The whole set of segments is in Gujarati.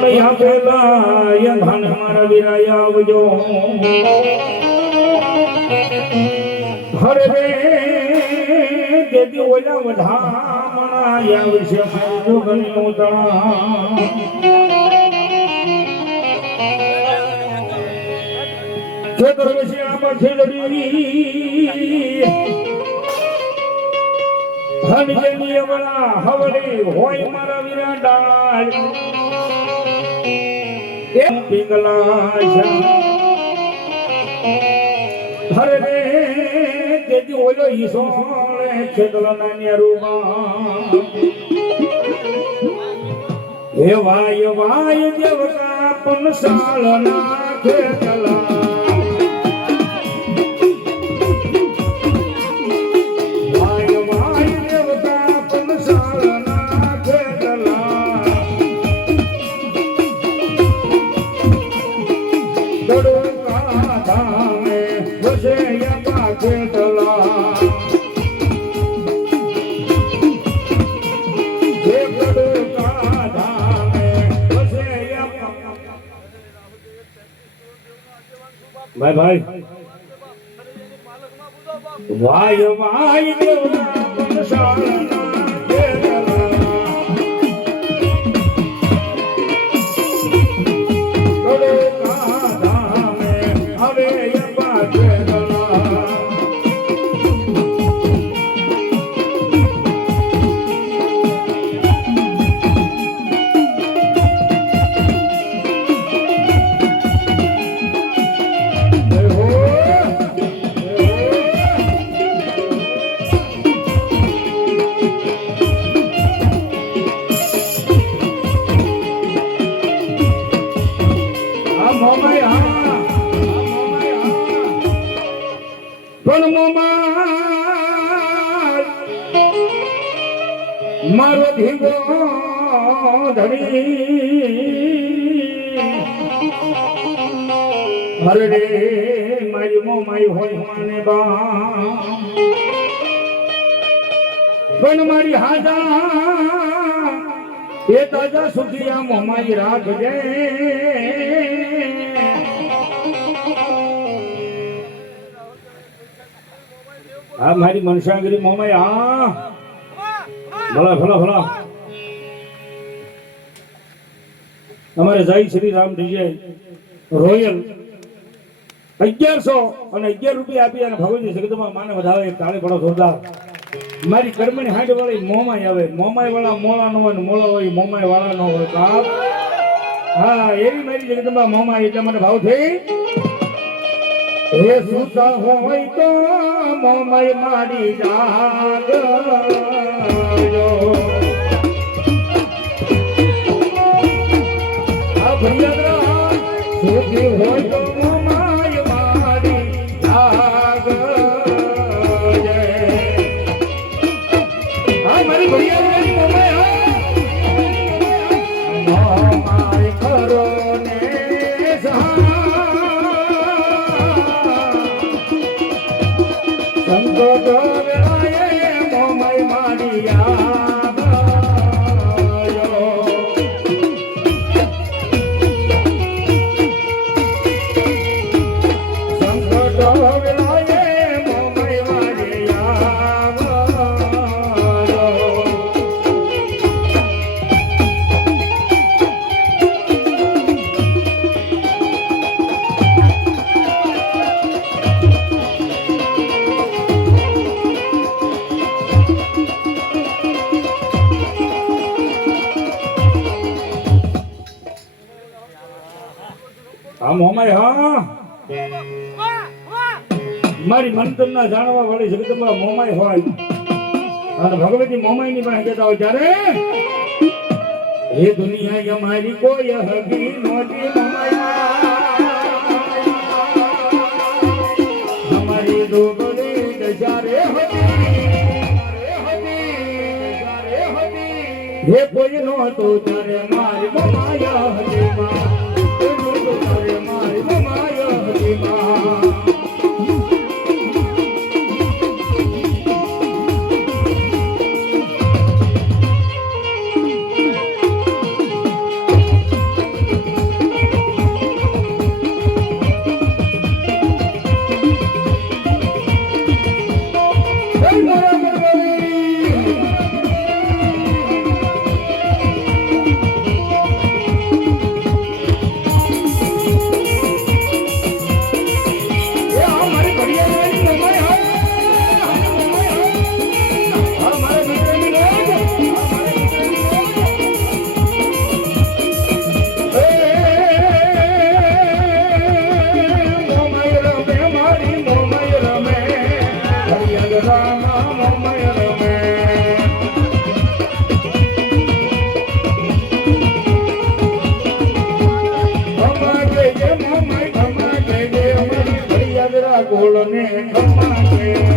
પણ આપેલા યંધન મારા વિરાય આવજો હરે રે દેદી ઓલા વધામણા આવશે જોગણીનું તણા ખેતર વિશે આમાં ખેલડી હનજની અવળા હવળી હોય મારા વિરાડાળ એ પિંગલા હરે રે તેજી ઓલો ઈસોળે ખેતરના નેરુમાં હે વાય વાય દેવતા પનસાળના ખેતલા ભાઈ ભાઈ વાય વાય દેવતા પનસાળના મારો ધીંગો ધણી હરે રે મારી મોમાઈ હોય માને બા પણ મારી હાજા એ તાજા સુખિયા મોમાઈ રાખજે આ મારી મનસાગરી મોમાઈ હા ભલા ભલા ભલા અમારે જય શ્રી રામ રોયલ 1100 અને 11 રૂપિયા આપી અને ભગવતી જગદંબા માને વધાવે તાળી પડો જોરદાર મારી કર્મની હાંડ વાળી મોમાઈ આવે મોમાઈ વાળા મોળા નો હોય મોળા હોય મોમાઈ વાળા નો હોય બાપ હા એવી મારી જગદંબા મોમાઈ એટલે મને ભાવ થઈ હે સુતા હોય તો મોમાઈ મારી જાગ હોય તો મોમાઈ મારી જાગ હા મારી ભૈયા મોમાઈ કરો ને સંતો મોમાઈ મારી મોમાઈ હા મારી મંતન ના જાણવા વાળી જગદંબા મોમાઈ હોય અને ભગવતી મોમાઈ ની પાસે કહેતા હોય ત્યારે હે દુનિયા અમારી કોઈ હગી નોતી અમારી દોગડી દજારે હતી હે કોઈ નહોતો ત્યારે મારી મોમાયા હતી ખમ્મા કે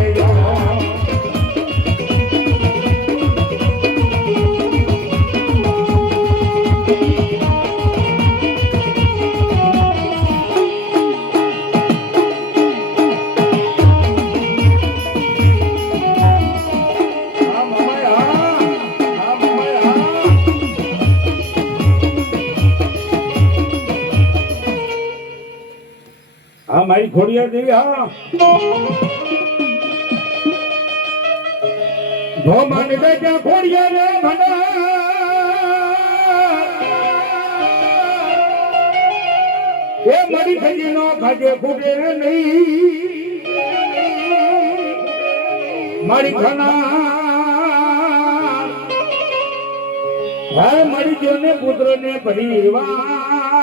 મારી ખોડિયાર દેવી હા ભો માને દે ક્યાં ખોડિયાર રે ભણા એ મારી ખજી નો ખાજે ખૂટે રે નહીં મારી ખના હે મારી જોને પુત્ર ને પરિવાર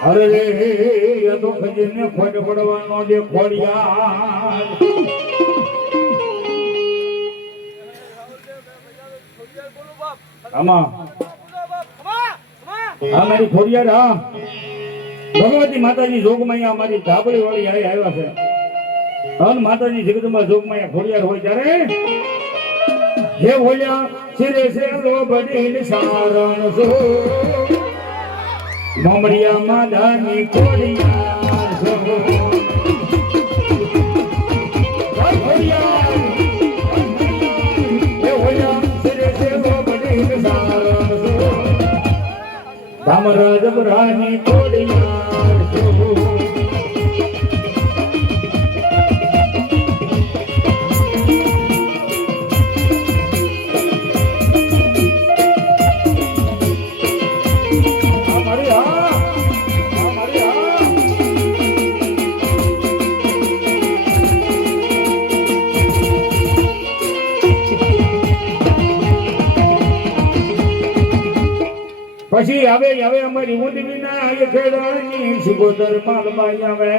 અરે રે એ તો ખજીને ખોટ પડવાનો જે ખોડિયાર આમાં હા મારી ખોડિયાર હા ભગવતી માતાજી જોગમાયા અમારી ધાબળી વાળી આવ્યા છે અન માતાજી જગદંબા જોગમાયા ખોડિયાર હોય ત્યારે હે બોલ્યા સિરે સે લો બડી સારણ સો મમડિયા માધાની ખોડિયાર છો ખોડિયાર એ હોયા સિરે સે લો બડી સારણ છો ધામરાજ બરાની ખોડિયાર છો પછી આવે હવે અમારી ઊંડી ના ખેડાની સુગોદર માલબાઈ આવે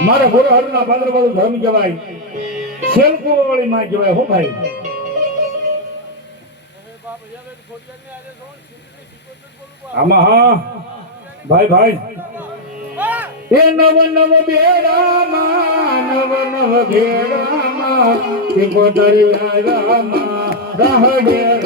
મારા ઘોડા હરના ભાદરવાળું ધર્મ કહેવાય શેલકુ વાળી માં કહેવાય હો ભાઈ આમાં હા ભાઈ ભાઈ એ નવ નવ બેડામાં નવ નવ ભેડામાં સુગોદર રામાં રહડે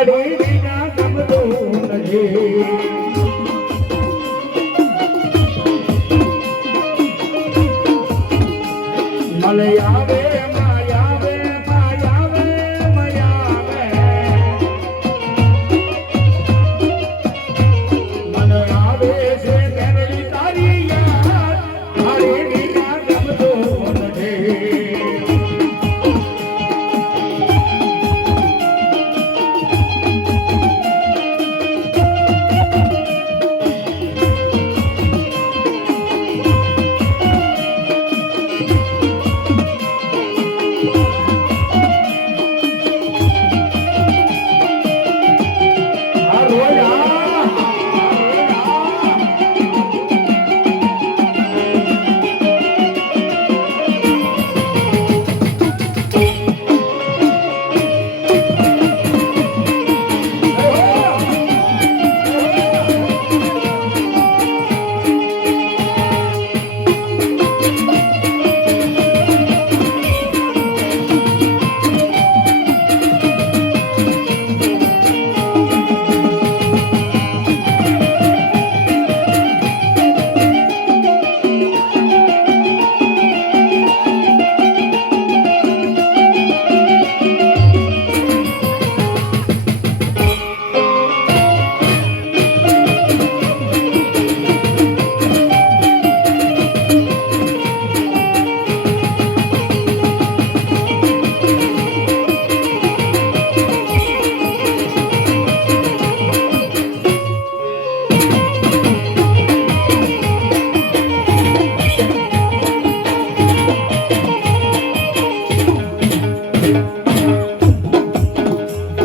મારી વિના ગમતું નથી મને આવે માયાવે માયાવે માયાવે મને આવે છે મેરડી તારી યાદ મારી વિના ગમતું નથી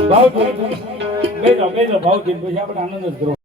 ભાવ બેજો બેજો ભાવ પછી આપણે આનંદ જ કરો